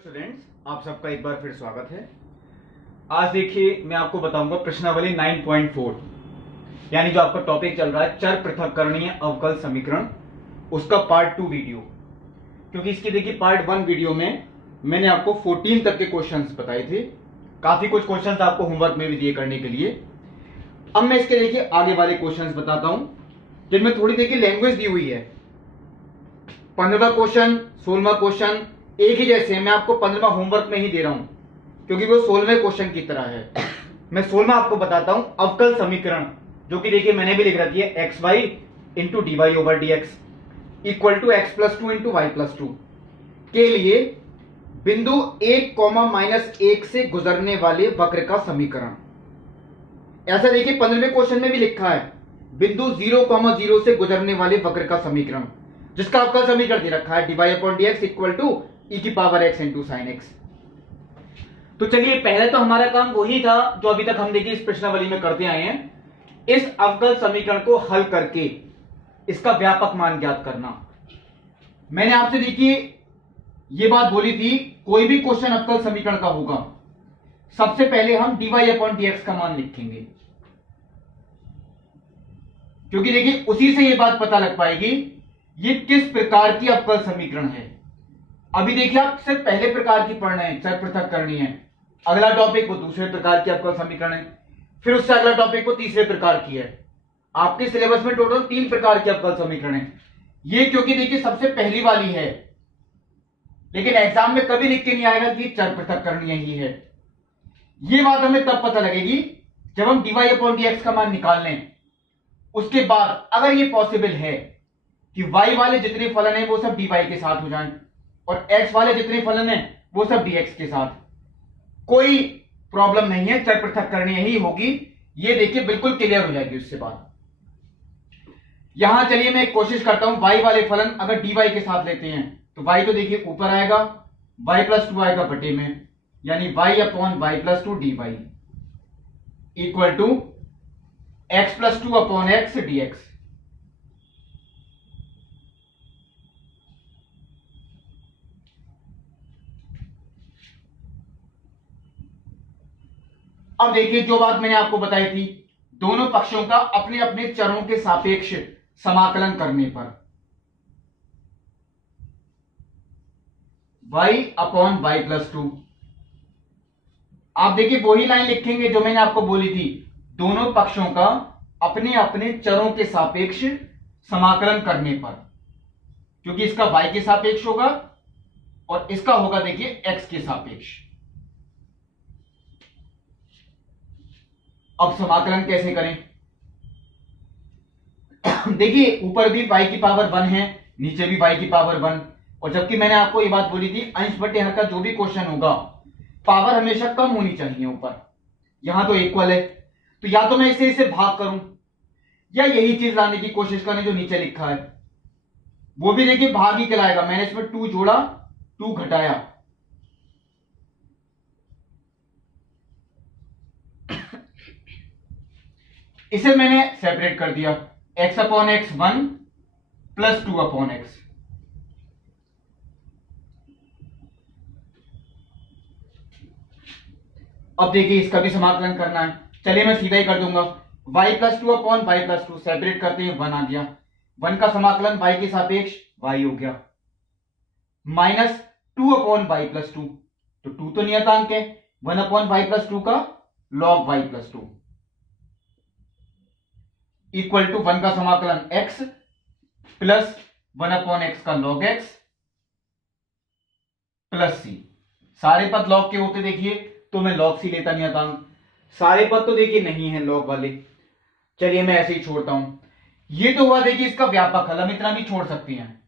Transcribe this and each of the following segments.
Students, आप सबका एक बार फिर स्वागत है। आज देखिए मैं आपको बताऊंगा प्रश्नावली 9.4 यानी जो आपका टॉपिक चल रहा है चर पृथक्करणीय अवकल समीकरण, उसका पार्ट 2 वीडियो। क्योंकि इसकी देखिए पार्ट 1 वीडियो में मैंने आपको 14 तक के क्वेश्चंस बताए थे। काफी कुछ क्वेश्चंस आपको होमवर्क में भी दिए करने के लिए। अब मैं इसके देखिए आगे वाले क्वेश्चंस बताता हूं जिनमें थोड़ी देखिए लैंग्वेज दी हुई है। 15वां क्वेश्चन 16वां क्वेश्चन एक ही जैसे है। मैं आपको 15वां होमवर्क में ही दे रहा हूं क्योंकि वो 16वें क्वेश्चन की तरह है। मैं 16वां आपको बताता हूं अवकल समीकरण, जो कि देखिए मैंने भी लिख रखी है x y into d y over d x equal to x plus two into y plus two के लिए बिंदु 1, -1 से गुजरने वाले वक्र का समीकरण। ऐसा देखिए 15वें क्वेश्चन में भी लिखा है बिंदु 0, 0 से गुजरने वाले वक्र का समीकरण, जिसका अवकल समीकरण दे रखा है D Y upon D x equal to E की power X into sine X. तो चलिए पहले तो हमारा काम वही था जो अभी तक हम देखिए इस प्रश्नावली में करते आए हैं, इस अवकल समीकरण को हल करके इसका व्यापक मान ज्ञात करना। मैंने आपसे देखिए ये बात बोली थी, कोई भी क्वेश्चन अवकल समीकरण का होगा सबसे पहले हम d Y upon D x का मान लिखेंगे, क्योंकि देखिए उसी से ये बात पता लग पाएगी ये किस प्रकार की अवकल समीकरण है। अभी देखिए आप सिर्फ पहले प्रकार की पढ़ रहे हैं, चर पृथक्करणीय है। अगला टॉपिक वो दूसरे प्रकार की अवकल समीकरण है, फिर उससे अगला टॉपिक वो तीसरे प्रकार की है। आपके सिलेबस में टोटल 3 प्रकार के अवकल समीकरण है। ये क्योंकि देखिए सबसे पहली वाली है, लेकिन एग्जाम में कभी लिख के नहीं आएगा कि चर पृथक्करणीय ही है। ये बात हमें तब पता लगेगी जब हम d Y upon D x का मान निकाल लें। उसके बाद अगर ये पॉसिबल है कि y वाले जितने फलन है वो सब dy के साथ हो जाएं और x वाले जितने फलन है वो सब dx के साथ, कोई प्रॉब्लम नहीं है, चर पृथक्करणीय ही होगी। ये देखिए बिल्कुल क्लियर हो जाएगी उससे बात। यहां चलिए मैं एक कोशिश करता हूं, y वाले फलन अगर dy के साथ लेते हैं तो y तो देखिए ऊपर आएगा, y प्लस टू आएगा बटे में, यानी y upon y plus two d y equal to x plus two upon x d x. अब देखिए जो बात मैंने आपको बताई थी, दोनों पक्षों का अपने अपने चरों के सापेक्ष समाकलन करने पर y upon y plus two, आप देखिए वही लाइन लिखेंगे जो मैंने आपको बोली थी, दोनों पक्षों का अपने अपने चरों के सापेक्ष समाकलन करने पर, क्योंकि इसका y के सापेक्ष होगा और इसका होगा देखिए x के सापेक्ष। अब समाकलन कैसे करें? देखिए ऊपर भी y की पावर 1 है, नीचे भी y की पावर 1, और जबकि मैंने आपको ये बात बोली थी अंश बटे हर का जो भी क्वेश्चन होगा पावर हमेशा कम होनी चाहिए ऊपर, यहां तो इक्वल है। तो या तो मैं इसे भाग करूं या यही चीज लाने की कोशिश करें जो नीचे लिखा है, वो भी देखिए भाग ही कहलाएगा। मैंने इसमें 2 जोड़ा 2 घटाया, इसे मैंने सेपरेट कर दिया, x upon x 1 plus 2 upon x. अब देखिए इसका भी समाकलन करना है, चलिए मैं सीधा ही कर दूंगा, y plus two upon y plus two, separate करते हैं 1 आ गया, 1 का समाकलन y के सापेक्ष y हो गया, minus 2 upon y plus two, तो 2 तो नियतांक है, 1 अपॉन वाई प्लस टू का log y plus two equal to 1 का समाकलन x प्लस 1 अपॉन एक्स का लॉग x प्लस c। सारे पद लॉग के होते देखिए तो मैं लॉग सी लेता नियतांक, सारे पद तो देखिए नहीं है लॉग वाले, चलिए मैं ऐसे ही छोड़ता हूं। ये तो हुआ देखिए इसका व्यापक हल, हम इतना भी छोड़ सकते हैं।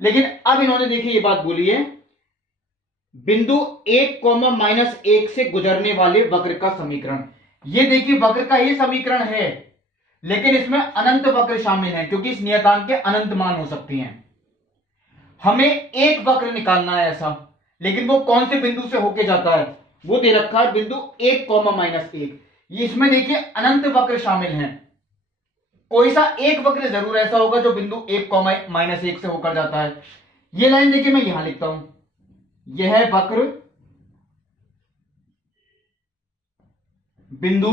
लेकिन अब इन्होंने देखिए ये बात बोली है बिंदु 1, -1 से गुजरने वाले वक्र का समीकरण। ये देखिए वक्र का ही समीकरण है, लेकिन इसमें अनंत वक्र शामिल है, क्योंकि इस नियतांक के अनंत मान हो सकते हैं। हमें एक वक्र निकालना है ऐसा, लेकिन वो कौन से बिंदु से होके जाता है वो दे रखा है बिंदु 1, ये इसमें देखिए अनंत वक्र शामिल हैं। कोई सा एक वक्र जरूर ऐसा होगा जो बिंदु 1, -1 से होकर जाता है। ये लाइन देखिए मैं यहां लिखता हूं, यह वक्र बिंदु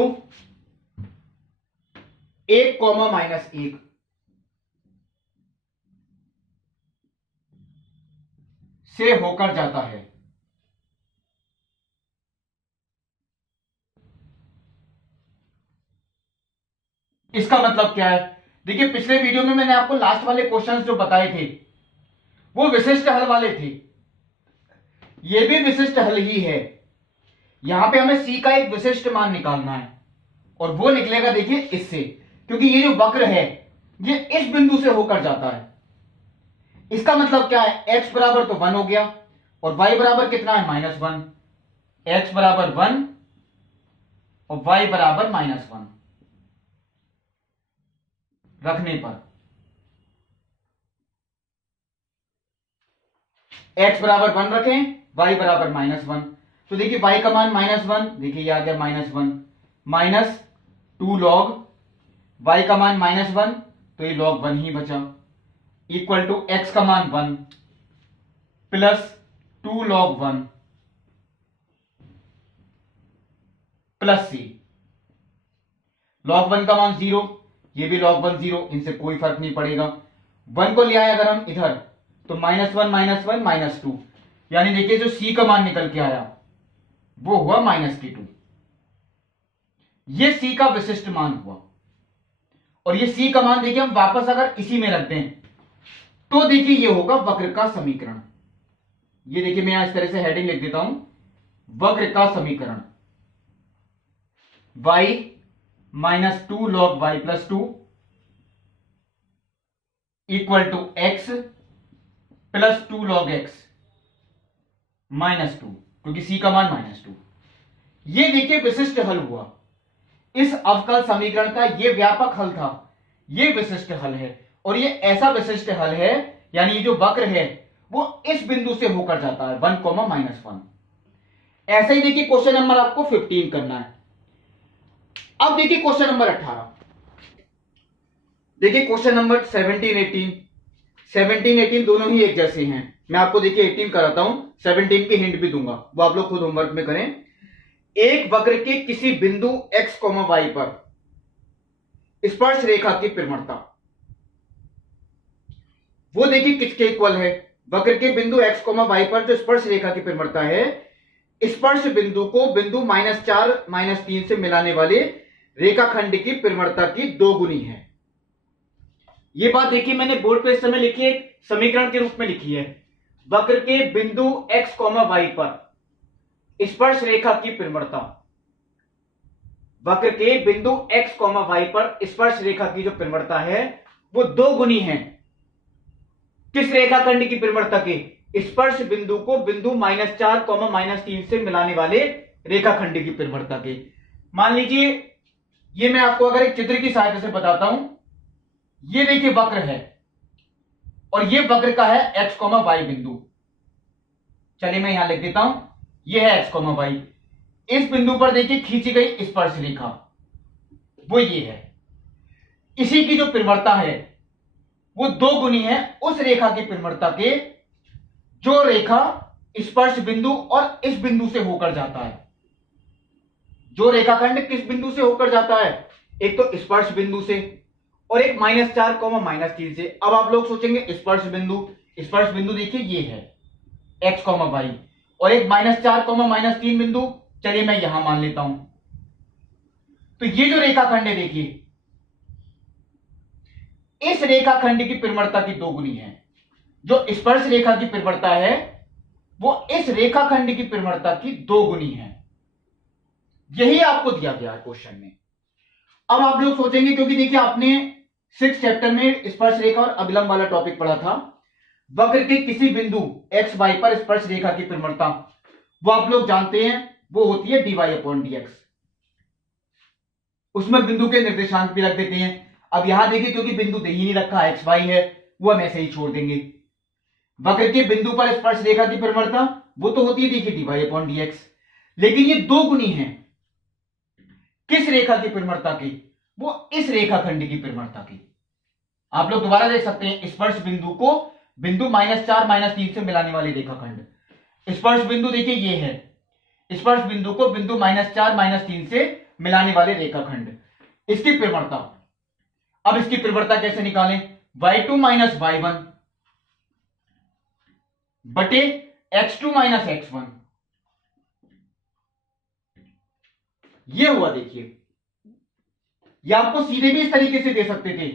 1, -1 से होकर जाता है। इसका मतलब क्या है? देखिए, पिछले वीडियो में मैंने आपको लास्ट वाले क्वेश्चंस जो बताए थे वो विशिष्ट हल वाले थे। ये भी विशिष्ट हल ही है। यहां पे हमें c का एक विशिष्ट मान निकालना है और वो निकलेगा देखिए इससे, क्योंकि ये जो वक्र है ये इस बिंदु से होकर जाता है। इसका मतलब क्या है? x बराबर तो 1 हो गया और y बराबर कितना है? -1। x बराबर 1 और y बराबर -1 रखने पर x बराबर 1 रखें, y बराबर -1, तो देखिए y का मान -1, देखिए ये आ गया -1 माइनस 2 log y का मान -1, तो ये log 1 ही बचा, इक्वल टू x का मान 1 plus 2 log 1 plus c। log 1 का मान 0, ये भी log 1 0, इनसे कोई फर्क नहीं पड़ेगा। 1 को ले आए अगर हम इधर तो -1 -2, यानी देखिए जो c का मान निकल के आया वो हुआ -2। ये c का विशिष्ट मान हुआ और ये c का मान देखिए हम वापस अगर इसी में रख दें तो देखिए ये होगा वक्र का समीकरण। ये देखिए मैं इस तरह से हेडिंग लिख देता हूं, वक्र का समीकरण y -2 log y plus 2 equal to x plus 2 log x -2, क्योंकि c का मान -2। ये देखिए विशिष्ट हल हुआ। इस अवकल समीकरण का ये व्यापक हल था, ये विशिष्ट हल है और ये ऐसा विशिष्ट हल है, यानी ये जो वक्र है वो इस बिंदु से होकर जाता है 1, -1। ऐसे ही देखिए क्वेश्चन नंबर आपको 15 करना है। अब देखिए क्वेश्चन नंबर 18। देखिए क्वेश्चन नंबर 17, 18 दोनों ही एक जैसे हैं। मैं आपको देखिए 18 कराता हूं, 17 की हिंट भी दूंगा, वो आप लोग खुद होमवर्क में करें। एक वक्र के किसी बिंदु x, y पर स्पर्श रेखा की परिमलता, वो देखिए किसके इक्वल है? वक्र के बिंदु x, y पर जो स्पर्श रेखा की परिमलता है, स्पर्श बिंदु को बिंदु -4 -3 से मिलाने वाले रेखाखंड की परिमलता की 2 गुनी है। ये बात देखिए मैंने बोर्ड पे इस समय लिखी है, समीकरण के रूप में लिखी है। वक्र के बिंदु x, y पर स्पर्श रेखा की परिमलता, वक्र के बिंदु x, y पर स्पर्श रेखा की जो परिमलता है वो 2 गुनी है। किस रेखाखंड की परिमलता के? स्पर्श बिंदु को बिंदु -4, -3 से मिलाने वाले रेखाखंड की परिमलता के। मान लीजिए ये मैं आपको अगर एक चित्र की सहायता से बताता हूं, ये देखिए वक्र है और ये वक्र का है x, y बिंदु। चलिए मैं यहां लिख देता हूं, ये है x, y। इस बिंदु पर देखिए खींची गई स्पर्श रेखा वो ये है। इसी की जो परिमलता है वो 2 गुनी है उस रेखा की परिमलता के जो रेखा स्पर्श बिंदु और इस बिंदु से होकर जाता है। जो रेखाखंड किस बिंदु से होकर जाता है? एक तो स्पर्श बिंदु से और एक -4, -3 से। अब आप लोग सोचेंगे स्पर्श बिंदु देखिए ये है x, y और एक -4, -3 बिंदु, चलिए मैं यहां मान लेता हूं। तो ये जो रेखाखंड है देखिए, इस रेखाखंड की परिमलता की 2 गुनी है। जो स्पर्श रेखा की परिमलता है वो इस रेखाखंड की परिमलता की 2 गुनी है। यही आपको दिया गया है क्वेश्चन में। अब आप लोग सोचेंगे, क्योंकि देखिए आपने 6th चैप्टर में स्पर्श रेखा और अभिलंब वाला टॉपिक पढ़ा था, वक्र के किसी बिंदु x, y पर स्पर्श रेखा की परिमलता वो आप लोग जानते हैं, वो होती है dy/dx। उसमें बिंदु के निर्देशांक भी रख देते हैं। अब यहां देखिए क्योंकि बिंदु दे ही नहीं रखा, x, y है, वो हम ऐसे ही छोड़ देंगे। वक्र के बिंदु पर स्पर्श रेखा की परिमलता वो तो होती है देखिए dy/dx, लेकिन ये 2 गुनी है किस रेखा की परिमलता की? वो इस रेखाखंड की परिमलता की। आप लोग दोबारा देख सकते हैं, स्पर्श बिंदु को बिंदु -4 -3 से मिलाने वाली रेखाखंड। स्पर्श बिंदु देखिए ये है, स्पर्श बिंदु को बिंदु -4 -3 से मिलाने वाले रेखाखंड, इसकी प्रवणता। अब इसकी प्रवणता कैसे निकालें? y2 - y1 बटे x2 - x1। ये हुआ देखिए, ये आपको सीधे भी इस तरीके से दे सकते थे,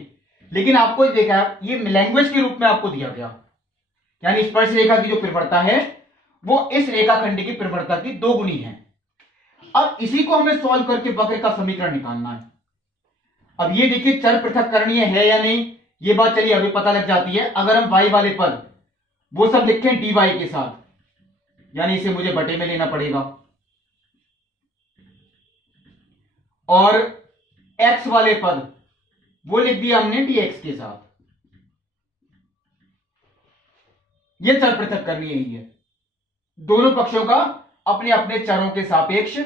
लेकिन आपको देखा ये लैंग्वेज के रूप में आपको दिया गया, यानी स्पर्श रेखा की जो प्रवणता है वो इस रेखाखंड की प्रवणता की 2 गुनी है। अब इसी को हमें सॉल्व करके वक्र का समीकरण निकालना है। अब ये देखिए चर पृथक्करणीय है या नहीं, ये बात चलिए अभी पता लग जाती है। अगर हम y वाले पद वो सब लिखें dy के साथ, यानी इसे मुझे बटे में लेना पड़ेगा, और x वाले पद वो लिख दिया हमने dx के साथ। ये चर पृथक्करणीय ही है, दोनों पक्षों का अपने अपने चरों के सापेक्ष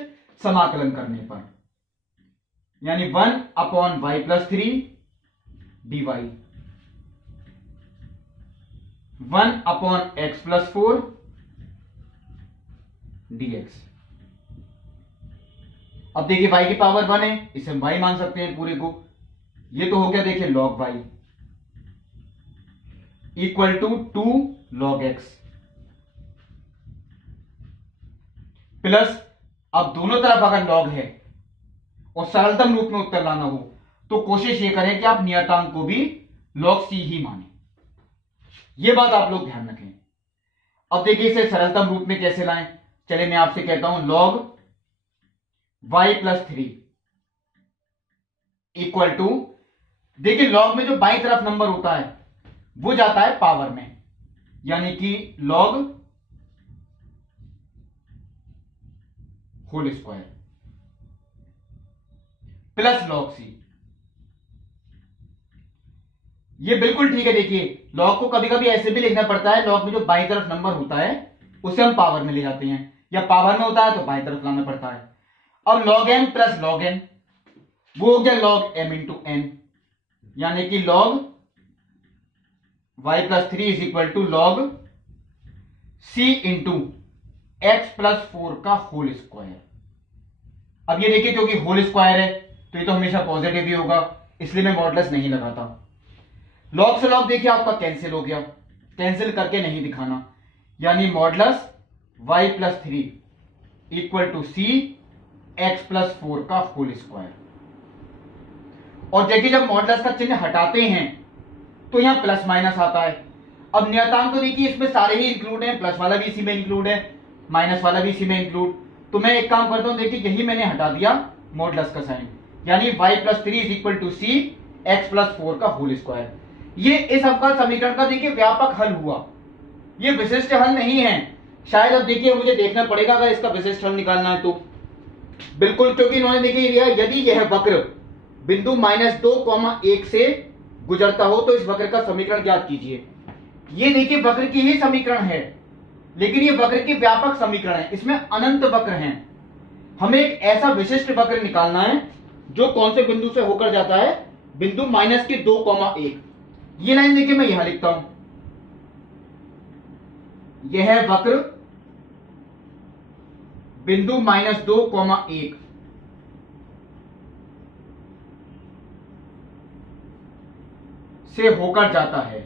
समाकलन करने पर, यानी 1/y+3 dy, 1/x+4 dx। अब देखिए y की पावर 1 है, इसे हम y मान सकते हैं पूरे को। ये तो हो गया देखिए log y equal to 2 log x plus, अब दोनों तरफ अगर log है और सरलतम रूप में उत्तर लाना हो तो कोशिश ये करें कि आप नियतांक को भी log c ही माने। ये बात आप लोग ध्यान रखें। अब देखिए इसे सरलतम रूप में कैसे लाएं, चलिए मैं आपसे कहता हूं log y+3 इक्वल टू, देखिए log में जो बाईं तरफ नंबर होता है वो जाता है पावर में, यानी कि log whole square plus log c। ये बिल्कुल ठीक है। देखिए log को कभी कभी ऐसे भी लिखना पड़ता है, log में जो बाईं तरफ नंबर होता है उसे हम पावर में ले जाते हैं, या पावर में होता है तो बाईं तरफ लाना पड़ता है। अब log m plus log n वो हो गया log m इंटू n, यानी कि log y+3 is equal to log c into x+4 का होल स्क्वायर। अब ये देखिए क्योंकि होल स्क्वायर है तो ये तो हमेशा पॉजिटिव ही होगा, इसलिए मैं मॉडुलस नहीं लगाता। log से log देखिए आपका कैंसिल हो गया, कैंसिल करके नहीं दिखाना, यानी modulus y+3 equal to c x+4 का होल स्क्वायर। और देखिए जब मॉडुलस का चिन्ह हटाते हैं तो यहां प्लस माइनस आता है। अब नियतांक तो देखिए इसमें सारे ही इंक्लूड हैं, प्लस वाला भी इसी में इंक्लूड है, माइनस वाला भी इसी में इंक्लूड। तो मैं एक काम करता हूं, देखिए यही मैंने हटा दिया मॉडुलस का साइन, यानी y+3 is equal to c x+4 का होल स्क्वायर। ये इस अवकल समीकरण का देखिए व्यापक हल हुआ, ये विशिष्ट हल नहीं है। शायद अब देखिए मुझे देखना पड़ेगा अगर इसका विशिष्ट हल निकालना है तो, बिल्कुल, क्योंकि इन्होंने देखिए लिया यदि यह वक्र बिंदु -2,1 से गुजरता हो तो इस वक्र का समीकरण ज्ञात कीजिए। ये देखिए वक्र की ही समीकरण है, लेकिन ये वक्र के व्यापक समीकरण है, इसमें अनंत वक्र हैं। हमें एक ऐसा विशिष्ट वक्र निकालना है जो कौन से बिंदु से होकर जाता है, बिंदु -2,1। ये लाइन देखिए मैं यहां लिखता हूं, यह वक्र बिंदु -2,1 से होकर जाता है।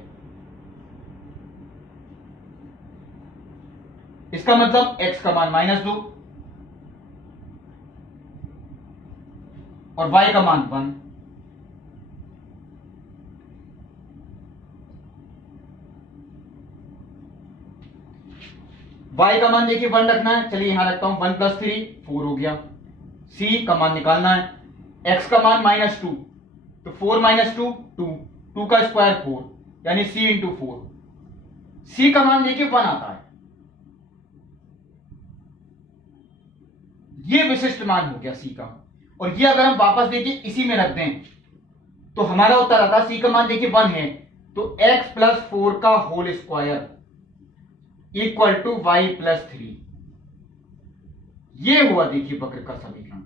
इसका मतलब x का मान -2 और y का मान 1। y का मान देखिए 1 रखना है, चलिए यहां रखता हूं 1 + 3 4 हो गया। c का मान निकालना है, x का मान -2 तो 4 - 2 2 का स्क्वायर 4, यानी c इंटू 4। c का मान देखिए 1 आता है, ये विशिष्ट मान हो गया c का। और ये अगर हम वापस देखिए इसी में रख दें तो हमारा उत्तर आता है, c का मान देखिए 1 है तो x+4 का whole square equal to y+3। ये हुआ देखिए वक्र का समीकरण।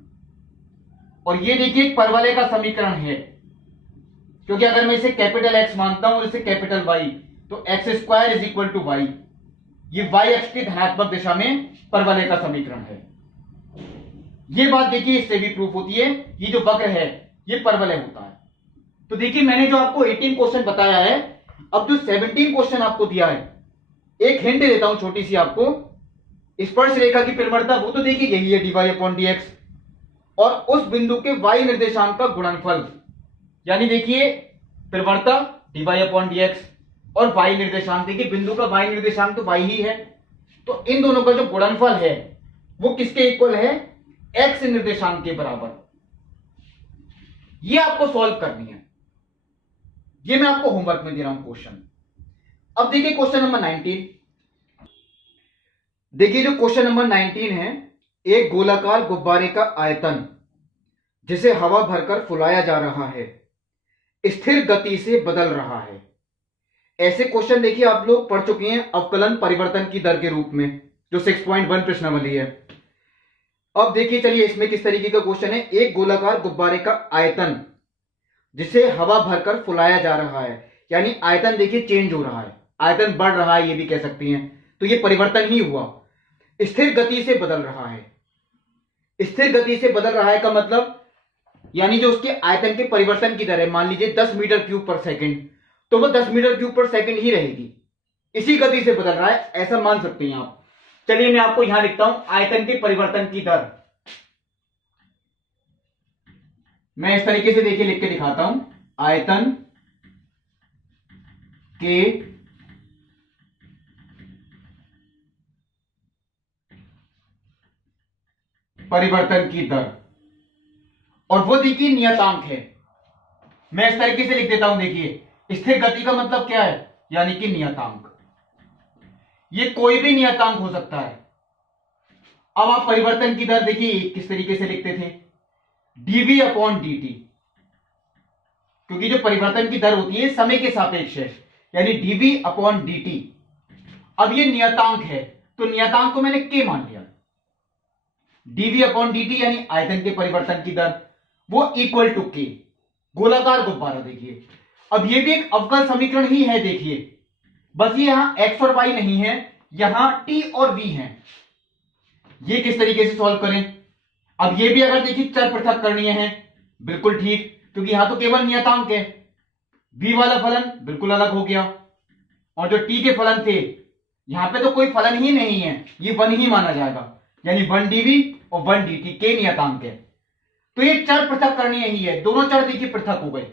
और ये देखिए एक परवलय का समीकरण है, क्योंकि अगर मैं इसे कैपिटल X मानता हूं और इसे कैपिटल Y तो x² is equal to y। ये y अक्ष की धनात्मक दिशा में परवलय का समीकरण है। ये बात देखिए इससे भी प्रूफ होती है, ये जो वक्र है ये परवलय होता है। तो देखिए मैंने जो आपको 18 क्वेश्चन बताया है, अब जो 17 क्वेश्चन आपको दिया है, एक हिंट देता हूं छोटी सी आपको। स्पर्श रेखा की परिवर्तन वो तो देखिए यही है dy/dx, और उस बिंदु के y निर्देशांक का गुणनफल, यानी देखिए परिवर्तन dy/dx और y निर्देशांक, देखिए बिंदु का y निर्देशांक तो y ही है, तो इन दोनों का जो गुणनफल है वो किसके इक्वल है, x निर्देशांक के बराबर। ये आपको सॉल्व करनी है, ये मैं आपको होमवर्क में दे रहा हूं क्वेश्चन। अब देखिए क्वेश्चन नंबर 19। देखिए जो क्वेश्चन नंबर 19 है, एक गोलाकार गुब्बारे का आयतन जिसे हवा भरकर फुलाया जा रहा है स्थिर गति से बदल रहा है। ऐसे क्वेश्चन देखिए आप लोग पढ़ चुके हैं अवकलन परिवर्तन की दर के रूप में, जो 6.1 प्रश्नावली है। अब देखिए चलिए इसमें किस तरीके का क्वेश्चन है, एक गोलाकार गुब्बारे का आयतन जिसे हवा भरकर फुलाया जा रहा है, यानी आयतन देखिए चेंज हो रहा है, आयतन बढ़ रहा है ये भी कह सकती हैं, तो ये परिवर्तन ही हुआ, स्थिर गति से बदल रहा है। स्थिर गति से बदल रहा है का मतलब यानी जो उसके आयतन के परिवर्तन की दर है, मान लीजिए 10 मीटर क्यूब पर सेकंड, तो वो 10 मीटर क्यूब पर सेकंड ही रहेगी, इसी गति से बदल रहा है, ऐसा मान सकते हैं आप। चलिए मैं आपको यहां लिखता हूं आयतन के परिवर्तन की दर। मैं इस तरीके से देखिए लिख के दिखाता हूं, आयतन के परिवर्तन की दर, और वो देखिए नियतांक है। मैं इस तरीके से लिख देता हूं, देखिए स्थिर गति का मतलब क्या है, यानी कि नियतांक, ये कोई भी नियतांक हो सकता है। अब आप परिवर्तन की दर देखिए किस तरीके से लिखते थे, dv/dt, क्योंकि जो परिवर्तन की दर होती है समय के सापेक्ष है, यानी dv/dt। अब ये नियतांक है, तो नियतांक को मैंने k मान लिया, dv/dt यानी आयतन के परिवर्तन की दर, वो इक्वल टू k। गोलाकार गुब्बारा देखिए, अब ये भी एक अवकल समीकरण ही है, देखिए बस ये यहां x और y नहीं है, यहां t और v है। ये किस तरीके से सॉल्व करें, अब ये भी अगर देखिए चर पृथक करणीय है, बिल्कुल ठीक, क्योंकि यहां तो केवल नियतांक है, v वाला फलन बिल्कुल अलग हो गया, और जो t के फलन थे यहां पे तो कोई फलन ही नहीं है, ये 1 ही माना जाएगा, यानी 1 dv और 1 dt के नियतांक है, तो ये चर पृथक करणीय ही है। दोनों चर देखिए पृथक हो गए,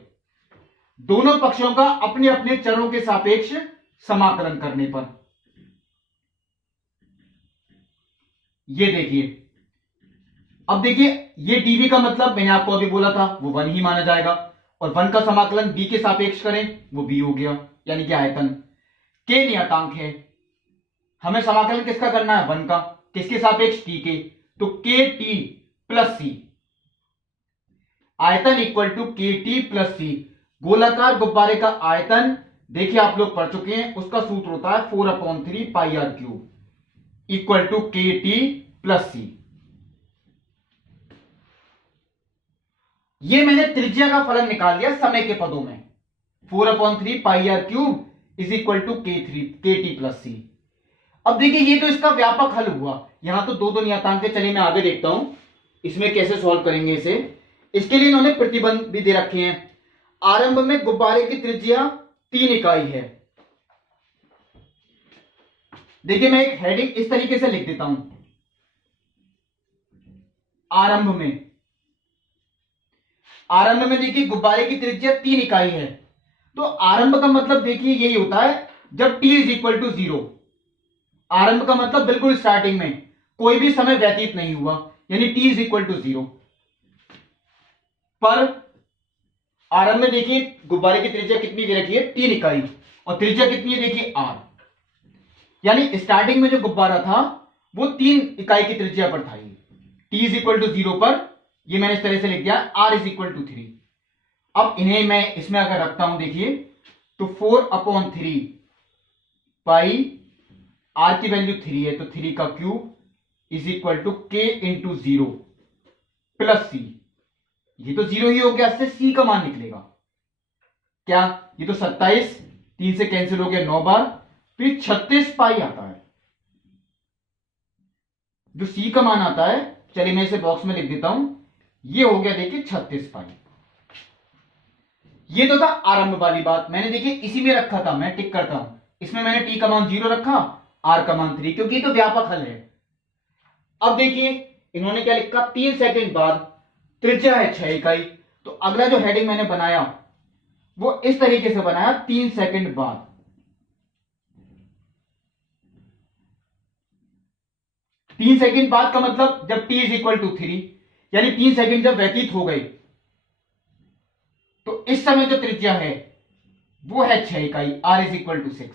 दोनों पक्षों का अपने अपने चरों के सापेक्ष समाकलन करने पर। ये देखिए, अब देखिए ये dv का मतलब मैंने आपको अभी बोला था वो 1 ही माना जाएगा, और 1 का समाकलन b के सापेक्ष करें वो b हो गया, यानी कि आयतन। k नियतांक है, हमें समाकलन किसका करना है, 1 का, किसके सापेक्ष, t के, तो kt प्लस c, आयतन equal to kt plus c। गोलाकार गुब्बारे का आयतन देखिए आप लोग पढ़ चुके हैं, उसका सूत्र होता है 4/3 pi r cube equal to kt plus c। ये मैंने त्रिज्या का फलन निकाल दिया समय के पदों में, 4/3 pi r cube is equal to kt plus c। अब देखिए ये तो इसका व्यापक हल हुआ, यहां तो दो नियतांक है। चलिए मैं आगे देखता हूं इसमें कैसे सॉल्व करेंगे इसे। इसके लिए इन्होंने प्रतिबंध भी दे रखे हैं। आरंभ में गुब्बारे की त्रिज्या 3 इकाई है। देखिए मैं एक हेडिंग इस तरीके से लिख देता हूं, आरंभ में देखिए गुब्बारे की त्रिज्या 3 इकाई है, तो आरंभ का मतलब देखिए यही होता है जब t इज इक्वल टू 0। आरंभ का मतलब बिल्कुल स्टार्टिंग में, कोई भी समय व्यतीत नहीं हुआ, यानी t इज इक्वल टू 0 पर। आरंभ में देखिए गुब्बारे की त्रिज्या कितनी दे रखी है, 3 इकाई, और त्रिज्या कितनी है देखिए r, यानी स्टार्टिंग में जो गुब्बारा था वो 3 इकाई की त्रिज्या पर था। t इज इक्वल टू 0 पर, ये मैंने इस तरह से लिख दिया r इज इक्वल टू 3। अब इन्हें मैं इसमें अगर रखता हूं देखिए तो 4/3 पाई, r की वैल्यू 3 है तो 3 का cube is equal to k into 0 plus c। ये तो 0 ही हो गया, इससे c का मान निकलेगा क्या, ये तो 27, 3 से कैंसिल हो गया 9 बार, फिर 36 पाई आता है, जो सी का मान आता है, चलिए मैं इसे बॉक्स में लिख देता हूं, ये हो गया देखिए 36 पाई। ये तो था आरंभ वाली बात, मैंने देखिए इसी में रखा था, मैं टिक करता हूं, इसमें मैंने टी का मान 0 रखा, आर का मान 3, क्योंकि ये तो व्यापक हल है। अब देखिए इन्होंने क्या लिखा, 3 सेकंड बाद, त्रिज्या है 6 इकाई, तो अगला जो हेडिंग मैंने बनाया वो इस तरीके से बनाया, 3 सेकंड बाद। तीन सेकंड बाद का मतलब जब t इज इक्वल टू 3, यानी 3 सेकंड जब व्यतीत हो गए, तो इस समय जो त्रिज्या है वो है 6 इकाई, r इज इक्वल टू 6।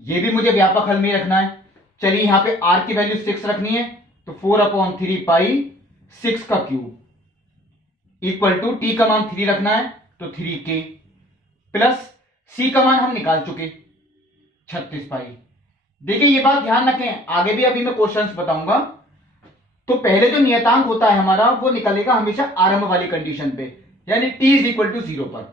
ये भी मुझे व्यापक हल में रखना है। चलिए यहां पे r की वैल्यू 6 रखनी है, तो 4/3 पाई 6 का क्यूब इक्वल टू t का मान 3 रखना है, तो 3k प्लस c का मान हम निकाल चुके 36 पाई। देखिए ये बात ध्यान रखें, आगे भी अभी मैं क्वेश्चंस बताऊंगा, तो पहले जो नियतांक होता है हमारा वो निकलेगा हमेशा आरंभ वाली कंडीशन पे, यानी t इज इक्वल टू 0 पर।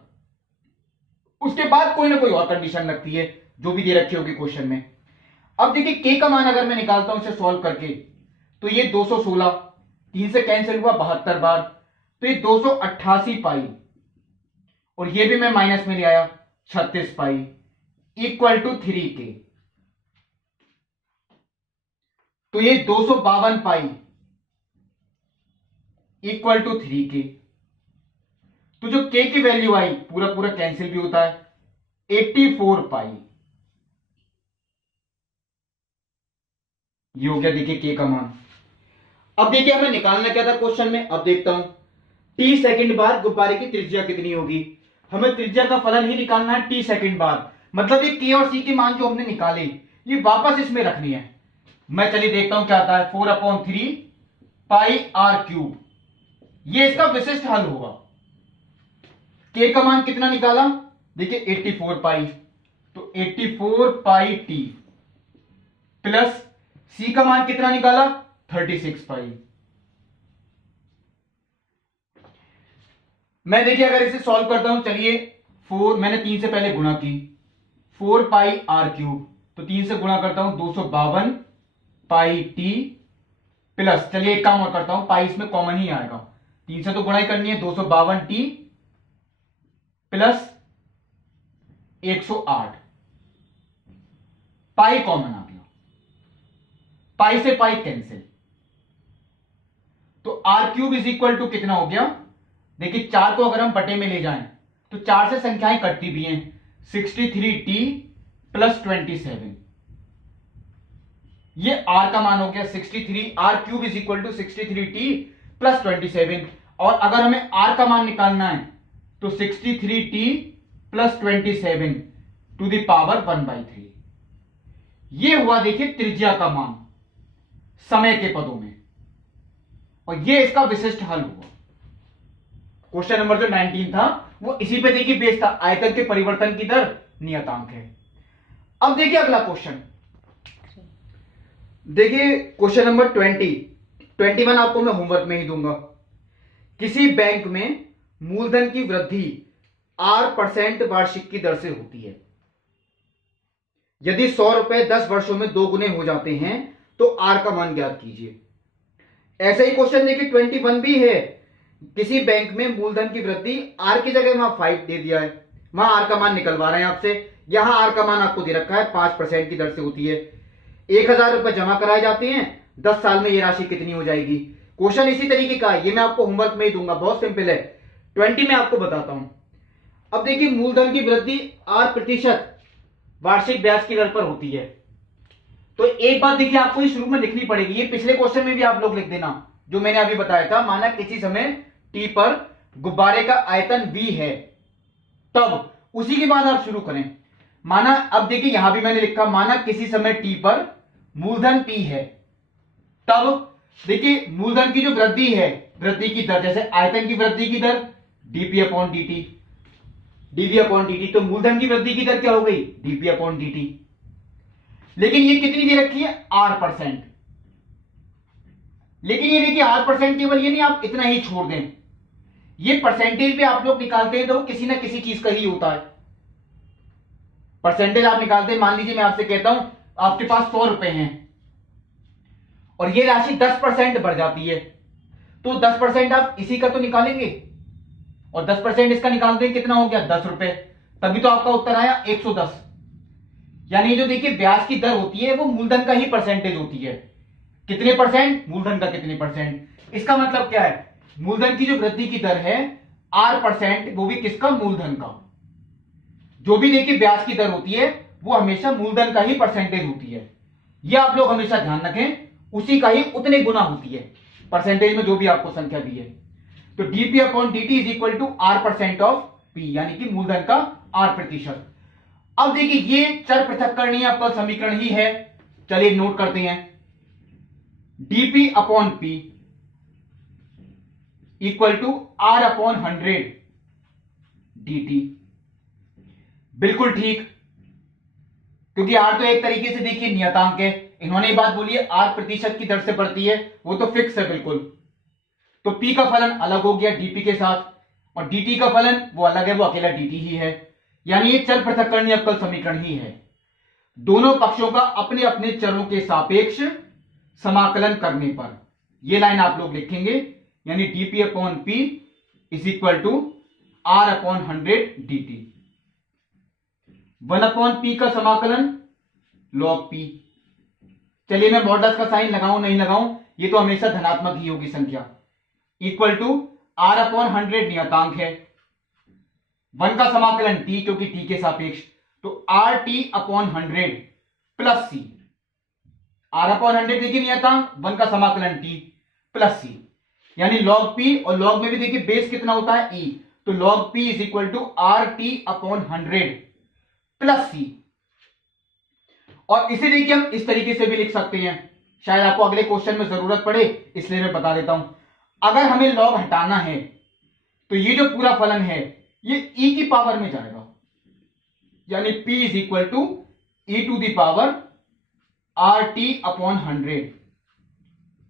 उसके बाद कोई ना कोई और कंडीशन लगती है जो भी दे रखी होगी क्वेश्चन में। अब देखिए k का मान अगर मैं निकालता हूं इसे सॉल्व करके, तो ये 216, 3 से कैंसिल हुआ 72 बार, तो ये 288 पाई, और ये भी मैं माइनस में ले आया 36 पाई इक्वल टू 3k, तो ये 252 पाई इक्वल टू 3k। तो जो k की वैल्यू आई, पूरा पूरा कैंसिल भी होता है, 84 पाई, ये हो गया देखिए k का मान। अब देखिए हमें निकालना क्या था क्वेश्चन में, अब देखता हूं, t सेकंड बाद गुब्बारे की त्रिज्या कितनी होगी। हमें त्रिज्या का फलन ही निकालना है t सेकंड बाद, मतलब ये k और c के मान जो हमने निकाले ये वापस इसमें रखनी है। मैं चलिए देखता हूं क्या आता है, 4/3 पाई r क्यूब, ये इसका विशिष्ट हल होगा। k का मान कितना निकाला, देखिए 84 पाई, तो 84 पाई t प्लस c का मान कितना निकाला, 36 पाई। मैं देखिए अगर इसे सॉल्व करता हूं, चलिए 4 मैंने 3 से पहले गुणा की, 4 पाई r क्यूब, तो 3 से गुणा करता हूं 252 पाई t प्लस, चलिए एक काम और करता हूं, पाई इसमें कॉमन ही आएगा, 3 से तो गुणा ही करनी है, 252 t प्लस 108, पाई कॉमन आ गया, पाई से पाई कैंसिल, तो r cube is equal to कितना हो गया, देखिए 4 को अगर हम बटे में ले जाएं तो 4 से संख्याएं कटती भी हैं, 63t प्लस 27, ये r का मान हो गया 63, r cube is equal to 63t plus 27, और अगर हमें r का मान निकालना है तो 63t plus 27 to the power 1/3, ये हुआ देखिए त्रिज्या का मान समय के पदों में, और ये इसका विशिष्ट हल हुआ। क्वेश्चन नंबर जो 19 था वो इसी पे देखिए बेस था, आयतन के परिवर्तन की दर नियतांक है। अब देखिए अगला क्वेश्चन, देखिए क्वेश्चन नंबर 21 आपको मैं होमवर्क में ही दूंगा। किसी बैंक में मूलधन की वृद्धि R% वार्षिक की दर से होती है, यदि 100 रुपए 10 वर्षों में 2 गुने हो जाते हैं तो R का मान ज्ञात कीजिए। ऐसा ही क्वेश्चन देखिए 21 भी है, किसी बैंक में मूलधन की वृद्धि R की जगह वहां 5 दे दिया है, वहां R का मान निकलवा रहे हैं आपसे, यहां R का मान आपको दे रखा है 5% की दर से होती है, 1000 रुपए जमा कराए जाते हैं, 10 साल में यह राशि कितनी हो जाएगी। क्वेश्चन इसी तरीके का, ये मैं आपको होमवर्क में ही दूंगा, बहुत सिंपल है। 20 में आपको बताता हूं। अब देखिए मूलधन की वृद्धि R% वार्षिक ब्याज की दर पर होती है, तो एक बात देखिए आपको ये शुरू में लिखनी पड़ेगी, ये पिछले क्वेश्चन में भी आप लोग लिख देना जो मैंने अभी बताया था। माना किसी समय t पर गुब्बारे का आयतन v है, तब उसी के बाद आप शुरू करें। माना अब देखिए यहां भी मैंने लिखा, माना किसी समय t पर मूलधन p है, तब देखिए मूलधन की जो वृद्धि है, वृद्धि की दर, जैसे आयतन की वृद्धि की दर dp/dt, dv/dt, तो मूलधन की वृद्धि की दर क्या हो गई, dp/dt। लेकिन ये कितनी दे रखी है, R%। लेकिन ये देखिए R% केवल ये नहीं आप इतना ही छोड़ दें, ये परसेंटेज भी आप लोग निकालते हैं तो किसी ना किसी चीज का ही होता है। परसेंटेज आप निकालते हैं, मान लीजिए मैं आपसे कहता हूं आपके पास 100 रुपए हैं और ये राशि 10% बढ़ जाती है, तो 10% आप इसी का तो निकालेंगे, और 10% इसका निकालते हैं, कितना हो गया 10 रुपए, तभी तो आपका उत्तर आया 110। यानी जो देखिए ब्याज की दर होती है वो मूलधन का ही परसेंटेज होती है। कितने परसेंट? मूलधन का कितने परसेंट। इसका मतलब क्या है, मूलधन की जो वृद्धि की दर है R%, वो भी किसका? मूलधन का। जो भी देखिए ब्याज की दर होती है वो हमेशा मूलधन का ही परसेंटेज होती है, यह आप लोग हमेशा ध्यान रखें, उसी का ही उतने गुना होती है परसेंटेज में जो भी आपको संख्या दी है। तो dp upon dt is equal to R% of p, यानी कि मूलधन का R%। अब देखिए ये चर पृथक्करणीय अवकल समीकरण ही है, चलिए नोट करते हैं। Dp upon p equal to R upon 100 dt, बिल्कुल ठीक, क्योंकि R तो एक तरीके से देखिए नियतांक है, इन्होंने ये बात बोली है R% की दर से बढ़ती है, वो तो फिक्स है बिल्कुल। तो P का फलन अलग हो गया DP के साथ, और DT का फलन वो अलग है, वो अकेला DT ही है, यानी ये चर पृथक्करणीय अवकल समीकरण ही है। दोनों पक्षों का अपने अपने चरों के सापेक्ष समाकलन करने पर ये लाइन आप लोग लिखेंगे, यानी dp upon p is equal to R upon 100 dt। 1 upon p का समाकलन log p। चलिए मैं मॉडल्स का साइन लगाऊं नहीं लगाऊं, ये तो हमेशा धनात्मक ही होगी संख्या, इक्वल टू R अपॉन 100 नियतांक है, 1 का समाकलन t क्योंकि t के सापेक्ष, तो RT upon 100 plus c। R upon 100 देखिए नियतांक, 1 का समाकलन t प्लस c, यानी log p, और log में भी देखिए बेस कितना होता है e, तो log p is equal to RT upon 100 plus c। और इसे देखिए हम इस तरीके से भी लिख सकते हैं, शायद आपको अगले क्वेश्चन में जरूरत पड़े इसलिए मैं बता देता हूं। अगर हमें log हटाना है तो ये जो पूरा फलन है ये e की पावर में जाएगा, यानी p is equal to e to the power RT upon 100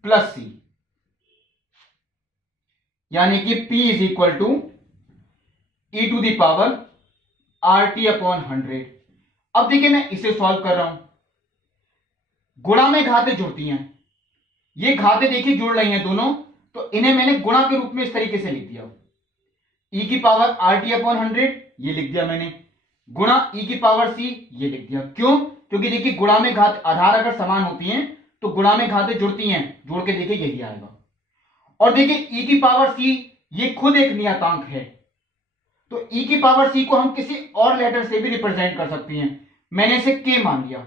plus c, यानी कि p is equal to e to the power RT upon 100। अब देखिए मैं इसे सॉल्व कर रहा हूं, गुणा में घातें जुड़ती हैं, ये घातें देखिए जुड़ रही हैं दोनों, तो इन्हें मैंने गुणा के रूप में इस तरीके से लिख दिया, e की पावर RT अपॉन 100 ये लिख दिया मैंने, गुणा e की पावर c ये लिख दिया। क्यों? क्योंकि देखिए गुणा में घात आधार अगर समान होती हैं तो गुणा में घातें जुड़ती हैं, जोड़ के देखिए यही आएगा। और देखिए e की पावर c ये खुद एक नियतांक है, तो e की पावर c को हम किसी और लेटर से भी रिप्रेजेंट कर सकते हैं, मैंने इसे k मान लिया,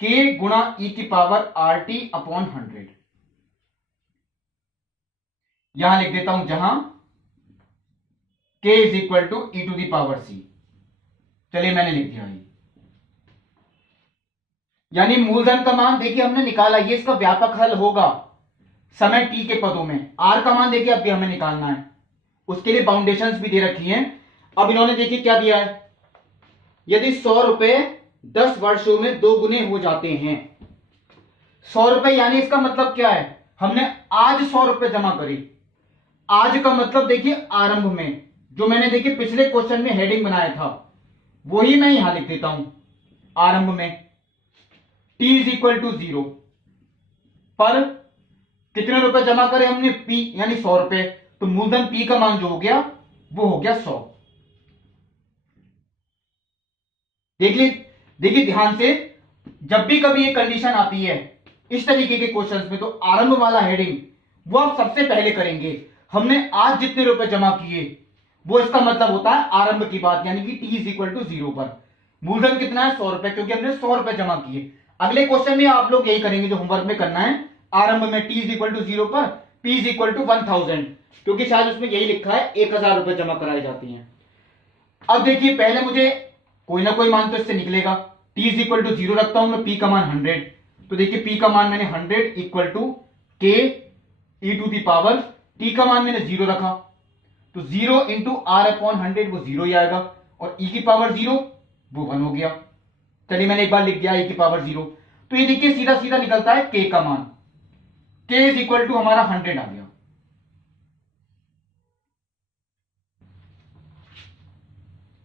k गुणा e की पावर RT अपॉन 100, यहां लिख देता हूं जहां k is equal to e to the power c। चलिए मैंने लिख दिया, यानी मूलधन का मान देखिए हमने निकाला, ये इसका व्यापक हल होगा समय t के पदों में। r का मान देखिए अब भी हमें निकालना है, उसके लिए बाउंडेशंस भी दे रखी हैं। अब इन्होंने देखिए क्या दिया है, यदि 100 रुपए 10 वर्षों में 2 गुने हो जाते हैं, 100 रुपए यानी इसका मतलब क्या है, हमने आज 100 रुपए जमा करे, आज का मतलब देखिए आरंभ में, जो मैंने देखिए पिछले क्वेश्चन में हेडिंग बनाया था वही मैं यहां लिख देता हूं, आरंभ में t इज इक्वल टू 0 पर कितने रुपए जमा करे हमने, p यानी 100 रुपए, तो मूलधन p का मान जो हो गया वो हो गया 100। देखिए ध्यान से, जब भी कभी ये कंडीशन आती है इस तरीके के क्वेश्चंस में, तो आरंभ वाला हेडिंग वो आप सबसे पहले करेंगे। हमने आज जितने रुपए जमा किए वो इसका मतलब होता है आरंभ की बात, यानी कि t इज इक्वल टू 0 पर मूलधन कितना है 100 रुपए, क्योंकि हमने 100 रुपए जमा किए। अगले क्वेश्चन में आप लोग यही करेंगे जो होमवर्क में करना है, आरंभ में t इज इक्वल टू 0 पर p इज इक्वल टू 1000, क्योंकि शायद उसमें यही लिखा है 1000 रुपए जमा कराई जाती हैं। अब देखिए पहले मुझे कोई ना कोई मान तो इससे निकलेगा, t इज इक्वल टू 0 रखता हूं मैं, p का मान 100, तो देखिए p का मान मैंने 100 equal to k e to the power, t का मान मैंने 0 रखा, तो 0 इंटू R अपॉन 100 वो 0 ही आएगा, और e की पावर 0 वो 1 हो गया। चलिए मैंने एक बार लिख दिया e की पावर 0, तो ये देखिए सीधा सीधा निकलता है k का मान, k इज इक्वल टू हमारा 100 आ गया।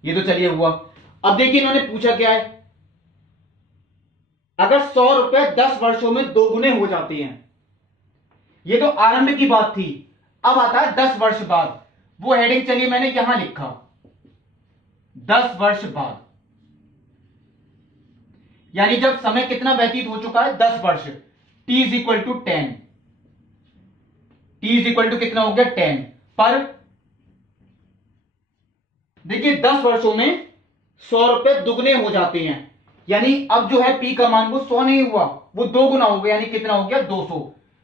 ये तो चलिए हुआ। अब देखिए इन्होंने पूछा क्या है, अगर 100 रुपए 10 वर्षों में 2 गुने हो जाते हैं, ये तो आरंभ की बात थी। अब आता है 10 वर्ष बाद। वो हेडिंग चलिए मैंने यहां लिखा 10 वर्ष बाद, यानी जब समय कितना व्यतीत हो चुका है 10 वर्ष। t is equal to 10, t is equal to कितना हो गया 10 पर देखिए 10 वर्षों में 100 रुपए दुगने हो जाते हैं, यानी अब जो है p का मान वो 100 नहीं हुआ, वो 2 गुना हो गया, यानी कितना हो गया 200।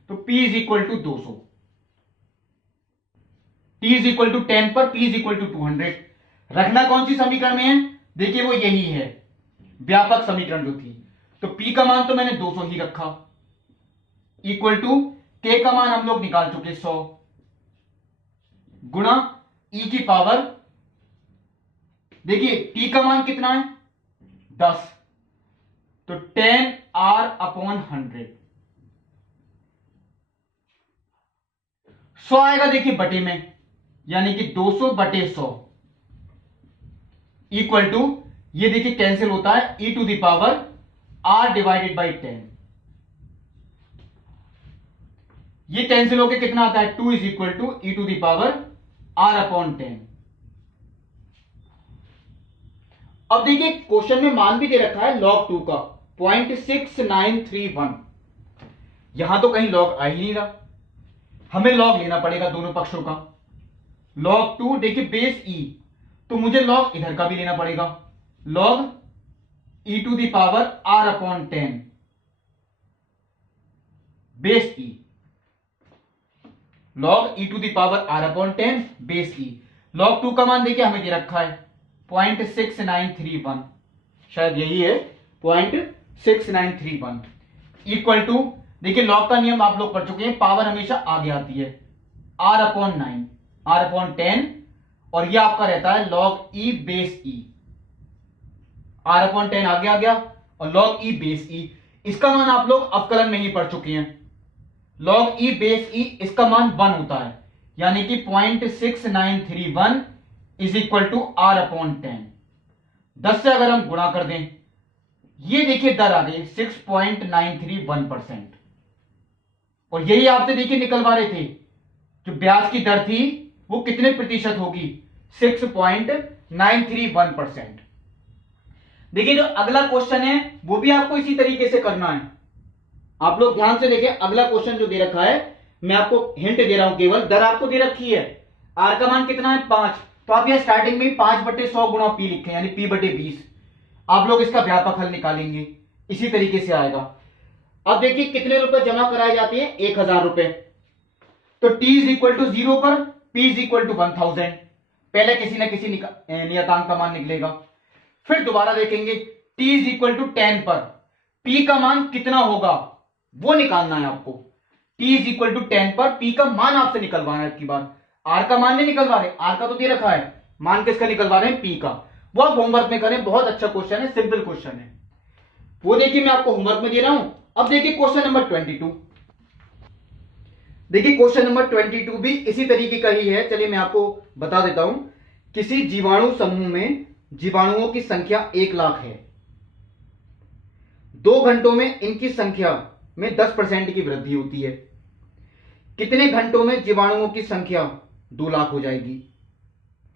तो p is equal to 200, t is equal to 10 पर p इज इक्वल टू 200। रखना कौन सी समीकरण में है, देखिए वो यही है व्यापक समीकरण जो थी। तो p का मान तो मैंने 200 ही रखा, इक्वल टू k का मान हम लोग निकाल चुके 100 गुणा e की पावर, देखिए t का मान कितना है 10, तो 10r अपॉन 100। 100 आएगा देखिए बटे में, यानी कि 200 बटे 100 इक्वल टू, ये देखिए कैंसिल होता है e to the power r divided by 10। ये कैंसिल होके कितना आता है 2 is equal to e to the power r upon 10। अब देखिए क्वेश्चन में मान भी दे रखा है log 2 का 0.6931। यहां तो कहीं log आ ही नहीं रहा, हमें log लेना पड़ेगा दोनों पक्षों का। log 2 देखिए बेस e, तो मुझे log इधर का भी लेना पड़ेगा, log e to the power r upon 10 base e, log e to the power r upon 10 base e। log 2 का मान देखिए हमें दे रखा है 0.6931, शायद यही है 0.6931 इक्वल टू, देखिए लॉग का नियम आप लोग पढ़ चुके हैं, पावर हमेशा आगे आती है, r अपॉन 9, r अपॉन 10, और यह आपका रहता है log e base e, r upon 10 आगे आ गया और log e बेस e। इसका मान आप लोग अवकलन में ही पढ़ चुके हैं, log e बेस e इसका मान 1 होता है, यानी कि 0.6931 is equal to r upon 10। 10 से अगर हम गुणा कर दें, ये देखिए दर आ गई 6.931%, और यही आपसे देखिए निकलवा रहे थे जो ब्याज की दर थी वो कितने प्रतिशत होगी 6.931%। देखिए जो अगला क्वेश्चन है वो भी आपको इसी तरीके से करना है। आप लोग ध्यान से देखिए, अगला क्वेश्चन जो दे रखा है मैं आपको हिंट दे रहा हूं, केवल दर आपको दे रखी है, r का मान कितना है 5, तो आप यह स्टार्टिंग में 5 बटे 100 गुणा p लिखे, यानी p बटे 20। आप लोग इसका व्यापक हल निकालेंगे, इसी तरीके से आएगा। अब देखिए कितने रुपए जमा कराए जाते हैं 1000 रुपए, तो t इज इक्वल टू 0 पर p इज इक्वल टू 1000, पहले किसी ना किसी नियतांक का मान निकलेगा। फिर दोबारा देखेंगे t इज इक्वल टू 10 पर p का मान कितना होगा वो निकालना है आपको। t इज इक्वल टू 10 पर p का मान आपसे निकलवाना है, की बार r का मान नहीं निकलवा रहे, r का तो दे रखा है, मान किसका निकलवा रहे हैं p का। वो आप होमवर्क में करें, बहुत अच्छा क्वेश्चन है, सिंपल क्वेश्चन है, वो देखिए मैं आपको होमवर्क में दे रहा हूं। अब देखिए क्वेश्चन नंबर 22, देखिए क्वेश्चन नंबर 22 भी इसी तरीके का ही है, चलिए मैं आपको बता देता हूं। किसी जीवाणु समूह में जीवाणुओं की संख्या 1 लाख है, 2 घंटों में इनकी संख्या में 10% की वृद्धि होती है, कितने घंटों में जीवाणुओं की संख्या 2 लाख हो जाएगी,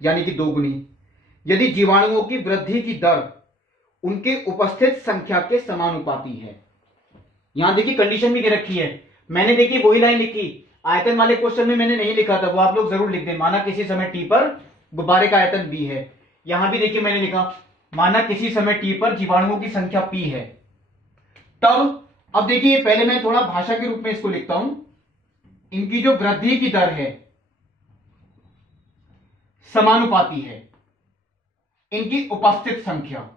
यानी कि 2 गुनी, यदि जीवाणुओं की वृद्धि की दर उनके उपस्थित संख्या के समानुपाती है। यहां देखिए कंडीशन भी दे रखी है, मैंने देखिए वही लाइन लिखी, आयतन वाले क्वेश्चन में मैंने नहीं लिखा था, वो आप लोग जरूर लिख दें। माना किसी समय t पर गुब्बारे का आयतन b है, यहां भी देखिए मैंने लिखा माना किसी समय t पर जीवाणुओं की संख्या p है। तब अब देखिए पहले मैं थोड़ा भाषा के रूप में इसको लिखता हूं, इनकी जो वृद्धि की दर है समानुपाती है इनकी उपस्थित संख्या,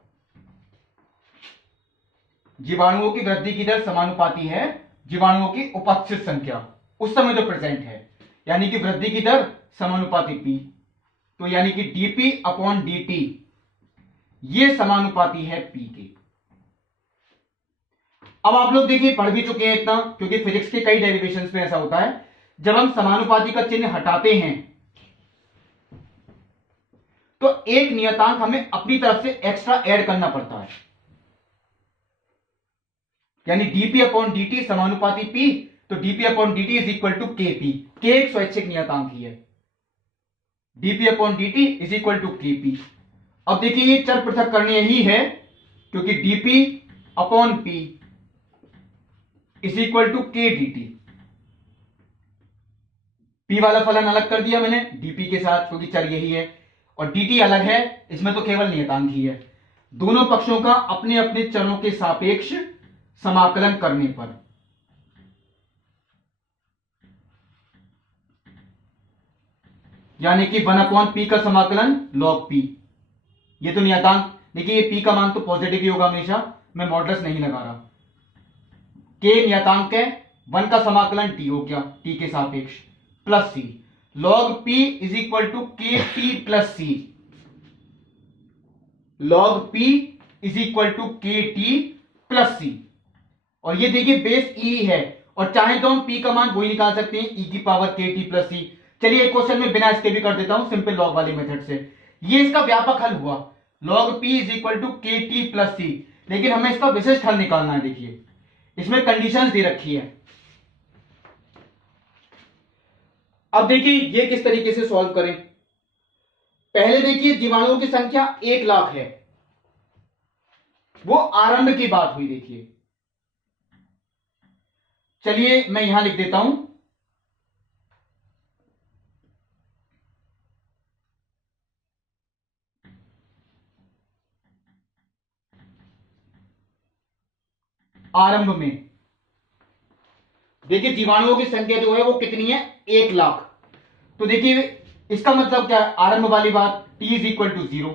जीवाणुओं की वृद्धि की दर समानुपाती है जीवाणुओं की उपस्थित संख्या, उस समय जो प्रेजेंट है, यानी कि वृद्धि की दर समानुपाती p, तो यानी कि dp अपॉन dt ये समानुपाती है p के। अब आप लोग देखिए पढ़ भी चुके हैं इतना, क्योंकि फिजिक्स के कई डेरिवेशंस में ऐसा होता है, जब हम समानुपाती का चिन्ह हटाते हैं तो एक नियतांक हमें अपनी तरफ से एक्स्ट्रा ऐड करना पड़ता है, यानी dp अपॉन dt समानुपाती p तो dp upon dt is equal to kp। k एक स्वैच्छिक नियतांक ही है। dp upon dt is equal to kp। अब देखिए ये चर पृथक्करणीय ही है, क्योंकि dp upon p is equal to k dt। p वाला फलन अलग कर दिया मैंने dp के साथ, क्योंकि चर यही है, और dt अलग है, इसमें तो केवल नियतांक ही है। दोनों पक्षों का अपने अपने चरों के सापेक्ष समाकलन करने पर यानी कि 1/p का समाकलन log p। ये तो नियतांक, देखिए ये p का मान तो पॉजिटिव ही होगा हमेशा, मैं मॉडुलस नहीं लगा रहा। k नियतांक है, 1 का समाकलन t हो गया t के सापेक्ष plus c। log p is equal to के T plus C. log p is equal to के टी प्लस सी। और ये देखिए बेस e है, और चाहे तो हम p का मान वही निकाल सकते हैं e की पावर के टी प्लस सी। चलिए एक क्वेश्चन में बिना इसके भी कर देता हूं, सिंपल लॉग वाले मेथड से। ये इसका व्यापक हल हुआ, log p is equal to के टी प्लस सी। लेकिन हमें इसका विशिष्ट हल निकालना है। देखिए इसमें कंडीशंस दे रखी है। अब देखिए ये किस तरीके से सॉल्व करें। पहले देखिए जीवाणुओं की संख्या 1 लाख है, वो आरंभ की बात हुई। देखिए चलिए मैं यहां लिख देता हूं, आरंभ में देखिए जीवाणुओं की संख्या जो है वो कितनी है, 1 लाख। तो देखिए इसका मतलब क्या है, आरंभ वाली बात, t इज इक्वल टू 0।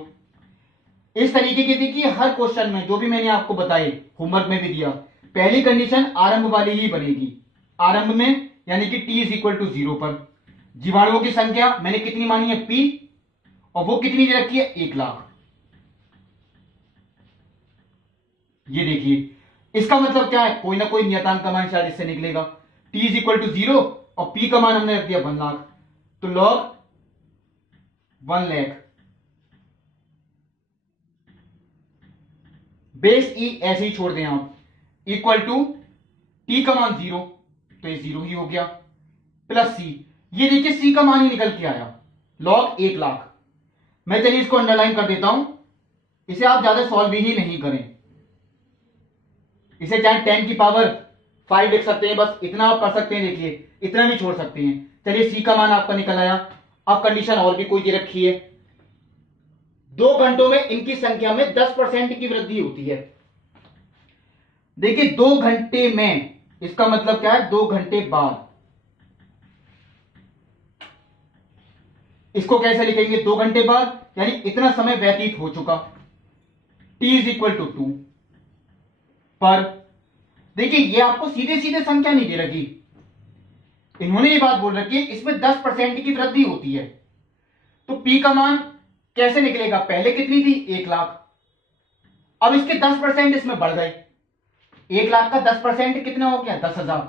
इस तरीके की देखिए हर क्वेश्चन में जो भी मैंने आपको बताए, होमवर्क में भी दिया, पहली कंडीशन आरंभ वाली ही बनेगी। आरंभ में यानी कि t इज इक्वल टू 0 पर जीवाणुओं की संख्या मैंने कितनी मानी है, p, और वो कितनी दे रखी है, 1 लाख। ये देखिए इसका मतलब क्या है, कोई ना कोई नियतांक का मान शायद इससे निकलेगा। t इज इक्वल टू 0 और p का मान हमने रख दिया 1 लाख, तो log 1 लाख। बेस e ऐसे ही छोड़ दें आप, इक्वल टू t का मान 0, तो ये 0 ही हो गया, प्लस c। ये देखिए c का मान ही निकल के आया, log 1 लाख। मैं चलिए इसको अंडरलाइन कर देता हूं, इसे आप ज्यादा सॉल्व ही नहीं करें। इसे चाहे 10 की पावर 5 लिख सकते हैं, बस इतना आप कर सकते हैं। देखिए इतना भी छोड़ सकते हैं। चलिए c का मान आपका निकल आया। अब कंडीशन और भी कोई दे रखी है, 2 घंटों में इनकी संख्या में 10% की वृद्धि होती है। देखिए 2 घंटे में, इसका मतलब क्या है, 2 घंटे बाद। इसको कैसे लिखेंगे, 2 घंटे बाद यानी इतना समय व्यतीत हो चुका, t इज इक्वल टू 2 पर। देखिए ये आपको सीधे सीधे संख्या नहीं दे रखी, इन्होंने ये बात बोल रखी है इसमें 10% की वृद्धि होती है। तो p का मान कैसे निकलेगा, पहले कितनी थी, 1 लाख, अब इसके 10% इसमें बढ़ गए। 1 लाख का 10% कितना हो गया, 10,000,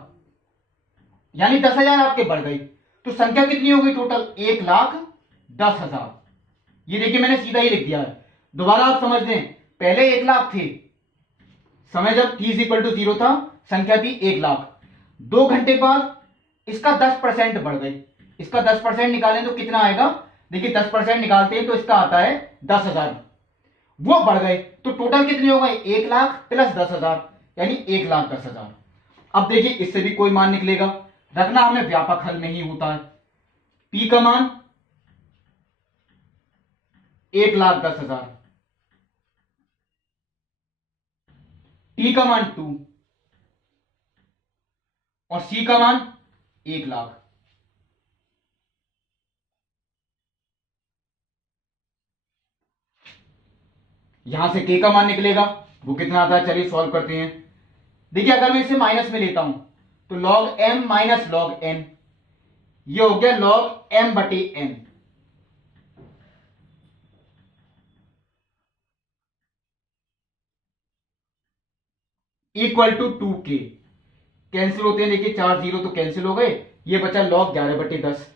यानी 10,000 आपके बढ़ गई। तो संख्या कितनी हो गई टोटल, 1,10,000। ये देखिए मैंने सीधा ही लिख दिया है। दोबारा आप समझ लें, पहले 1 लाख थे, समय जब t इज इक्वल टू 0 था, संख्या थी 1 लाख। 2 घंटे बाद इसका 10% बढ़ गई, इसका 10% निकालें तो कितना आएगा, देखिए 10% निकालते हैं तो इसका आता है 10,000, वो बढ़ गए। तो टोटल कितने हो गए, 1 लाख प्लस 10,000 यानी 1,10,000। अब देखिए इससे भी कोई मान निकलेगा, रखना हमें व्यापक हल में ही होता है। p का मान 1,10,000, t का मान 2 और c का मान 1 लाख। यहां से k का मान निकलेगा, वो कितना आता है, चलिए सॉल्व करते हैं। देखिए अगर मैं इसे माइनस में लेता हूं तो log m minus log n, ये हो गया log m बटे n। Equal to 2k, cancel होते हैं, देखिए 4 0 तो कैंसिल हो गए, ये बचा log 11 बटे 10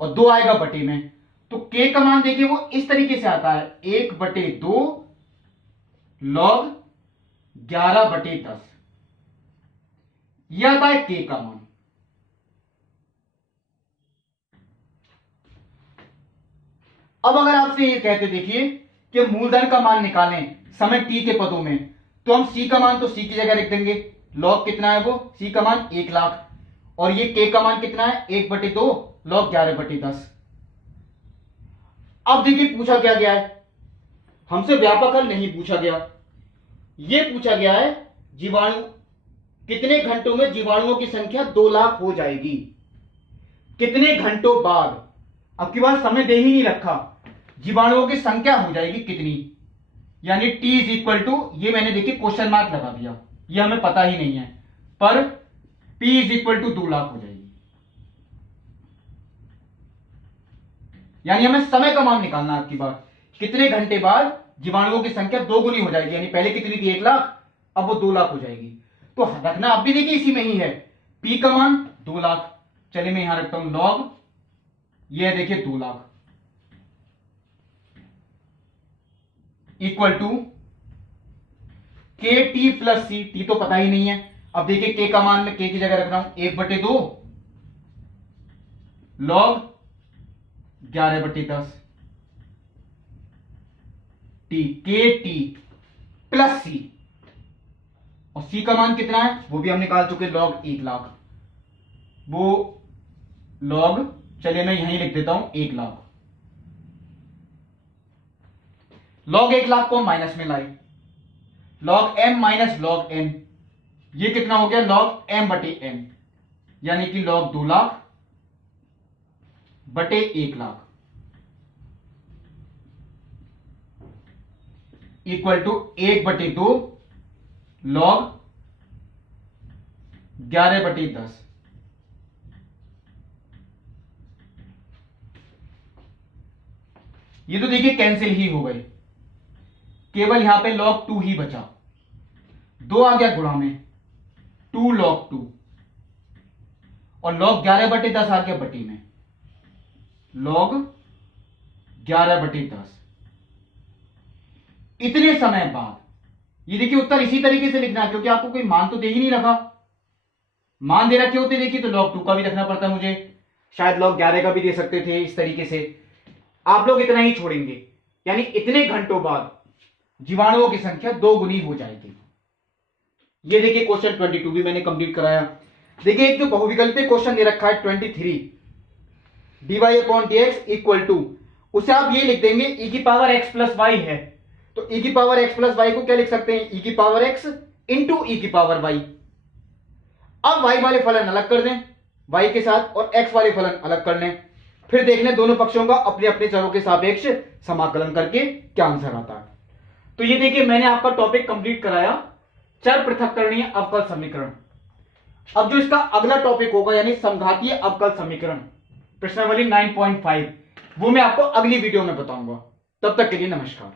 और 2 आएगा बटे में। तो k का मान देखिए वो इस तरीके से आता है, 1 बटे 2 log 11 बटे 10, यह आता है k का मान। अब अगर आपसे ये कहते देखिए कि मूलधन का मान निकालें समय t के पदों में, तो हम c का मान तो c की जगह रख देंगे, log कितना है वो c का मान 1 लाख, और ये k का मान कितना है 1/2 log 11/10। अब देखिए पूछा क्या गया है, हमसे व्यापक हल नहीं पूछा गया, ये पूछा गया है जीवाणु कितने घंटों में जीवाणुओं की संख्या 2 लाख हो जाएगी, कितने घंटों बाद। अब की बात समय दे ही नहीं रखा, जीवाणुओं की संख्या हो जाएगी कितनी, यानी t इज इक्वल टू, ये मैंने देखिए क्वेश्चन मार्क लगा दिया, ये हमें पता ही नहीं है, पर p is equal to 2 lakh हो जाएगी। यानी हमें समय का मान निकालना है आपकी बात, कितने घंटे बाद जीवाणुओं की संख्या 2 गुनी हो जाएगी, यानी पहले कितनी थी 1 लाख, अब वो 2 लाख हो जाएगी। तो रखना अब भी देखिए इसी में ही है, p का मान 2 लाख, चलिए मैं यहां रखता हूं log, ये देखिए 2 लाख इक्वल टू के टी प्लस सी, टी तो पता ही नहीं है, अब देखिए के का मान मैं के की जगह रख रहा हूं 1/2 log 11/10 टी, के टी प्लस सी, और सी का मान कितना है वो भी हम निकाल चुके, log 1 लाख, वो log, चलिए मैं यहीं लिख देता हूं 1 लाख, log 1 लाख को हम माइनस में लाए, log m minus log n, ये कितना हो गया log m/n, यानी कि log 2 लाख बटे 1 लाख इक्वल टू 1/2 log 11/10। ये तो देखिए कैंसिल ही हो गए, केवल यहां पे log 2 ही बचा, 2 आ गया गुणा में 2 log 2, और log 11/10 आ गया बटी में log 11/10। इतने समय बाद ये देखिए उत्तर इसी तरीके से लिखना है, क्योंकि आपको कोई मान तो दे ही नहीं रखा, मान दे रखे होते देखिए तो log 2 का भी रखना पड़ता मुझे, शायद log 11 का भी दे सकते थे, इस तरीके से आप लोग इतना ही छोड़ेंगे, यानी इतने घंटों बाद जीवाणुओं की संख्या 2 गुनी हो जाएगी। ये देखिए क्वेश्चन 22 भी मैंने कंप्लीट कराया। देखिए एक जो बहुविकल्पीय क्वेश्चन दे रखा है 23, dy/dx इक्वल टू, उसे आप ये लिख देंगे e की पावर x प्लस वाई है, तो e की पावर x प्लस वाई को क्या लिख सकते हैं, e की पावर x इंटू e की पावर y। अब y वाले फलन अलग कर दें y के साथ, और x वाले फलन अलग कर लें, फिर देख लें दोनों पक्षों का अपने अपने चरों के सापेक्ष समाकलन करके क्या आंसर आता है। तो ये देखिए मैंने आपका टॉपिक कंप्लीट कराया, चर पृथक्करणीय अवकल समीकरण। अब जो इसका अगला टॉपिक होगा यानी समघातीय अवकल समीकरण, प्रश्नावली 9.5, वो मैं आपको अगली वीडियो में बताऊंगा। तब तक के लिए नमस्कार।